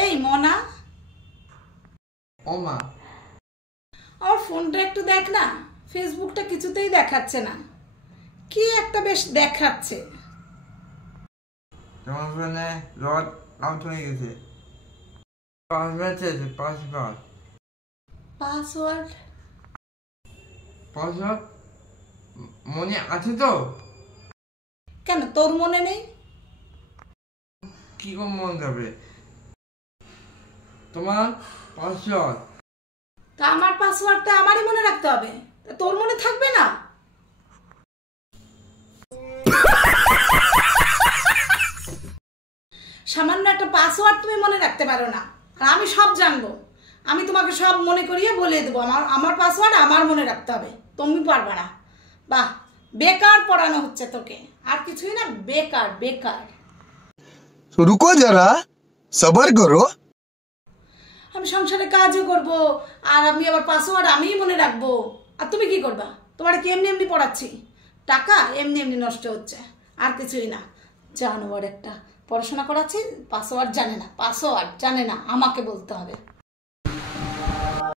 এই মনা, ও মা, আমার ফোনটা একটু দেখ না। ফেসবুকটা কিছুতেই দেখাচ্ছে না, কি একটা বেশ দেখাচ্ছে। তোমার ফোনে রড আউট হয়ে গেছে। পাসওয়ার্ড চেয়েছে, পাসওয়ার্ড। পাসওয়ার্ড? পাসওয়ার্ড মনে আছে তো? কেন তোর মনে নেই? কি করে মনে যাবে? তোমার পাসওয়ার্ড। তা আমার পাসওয়ার্ডটা আমারই মনে রাখতে হবে, তা তোর মনে থাকবে না? সামান্য একটা পাসওয়ার্ড তুমি মনে রাখতে পারো না, আর আমি সব জানবো। আমি তোমাকে সব মনে করিয়ে বলে দেবো আমার পাসওয়ার্ড আমার মনে রাখতে হবে, তুমি পারবে না। বাহ, বেকার পড়ানো হচ্ছে তোকে, আর কিছুই না, বেকার বেকার। रुको जरा सबर करो। আমি সংসারে কাজও করব, আর আমি আবার পাসওয়ার্ড আমিই মনে রাখবো, আর তুমি কি করবা? তোমার কি এমনি এমনি পড়াচ্ছি? টাকা এমনি এমনি নষ্ট হচ্ছে, আর কিছুই না। জানোয়ার একটা, পড়াশোনা করাচ্ছি, পাসওয়ার্ড জানে না, পাসওয়ার্ড জানে না, আমাকে বলতে হবে।